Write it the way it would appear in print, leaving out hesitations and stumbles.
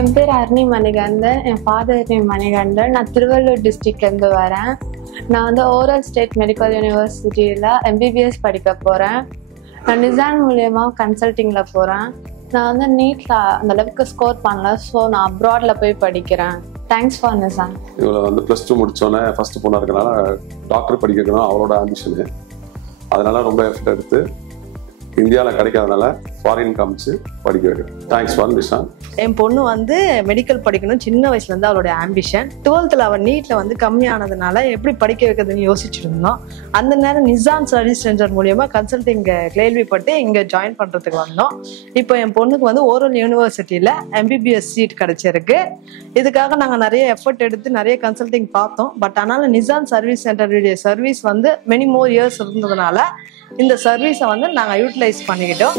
என் பேர் அருணி மணிகண்டன். என் father name Manikandan. நான் திருவள்ளூர் டிஸ்ட்ரிக்ட்லேருந்து வரேன். நான் வந்து ஓரல் ஸ்டேட் மெடிக்கல் யூனிவர்சிட்டியில் எம்பிபிஎஸ் படிக்க போகிறேன். நான் நிசான் மூலியமாக கன்சல்ட்டிங்கில் போகிறேன். நான் வந்து நீட்டில் அந்த அளவுக்கு ஸ்கோர் பண்ணல. ஸோ நான் அப்ராடில் போய் படிக்கிறேன். Thanks for Nissan. இவளை வந்து +2 முடித்தோன்னே ஃபஸ்ட்டு பொண்ணாக இருக்கனால டாக்டர் படிக்கணும் அவளோட ஆம்பிஷனு. அதனால் ரொம்ப எஃபர்ட் எடுத்து இந்தியாவில் கிடைக்காதனால ஃபாரின் காமிச்சு படிக்க வைக்கிறேன். Thanks for Nissan. என் பொண்ணு வந்து மெடிக்கல் படிக்கணும் சின்ன வயசுலேருந்து அவளோட ஆம்பிஷன். 12th அவள் நீட்டில் வந்து கம்மியானதுனால எப்படி படிக்க வைக்கிறதுன்னு யோசிச்சுட்டு இருந்தோம். அந்த நேரம் நிசான் சர்வீஸ் சென்டர் மூலியமா கன்சல்டிங் கேள்விப்பட்டு இங்கே ஜாயின் பண்ணுறதுக்கு வந்தோம். இப்போ என் பொண்ணுக்கு வந்து ஓரல் யூனிவர்சிட்டியில் எம்பிபிஎஸ் சீட் கிடைச்சிருக்கு. இதுக்காக நாங்கள் நிறைய எஃபர்ட் எடுத்து நிறைய கன்சல்டிங் பார்த்தோம். பட் ஆனாலும் நிசான் சர்வீஸ் சென்டருடைய சர்வீஸ் வந்து மெனி மோர் இயர்ஸ் இருந்ததுனால இந்த சர்வீஸை வந்து நாங்கள் யூட்டிலைஸ் பண்ணிக்கிட்டோம்.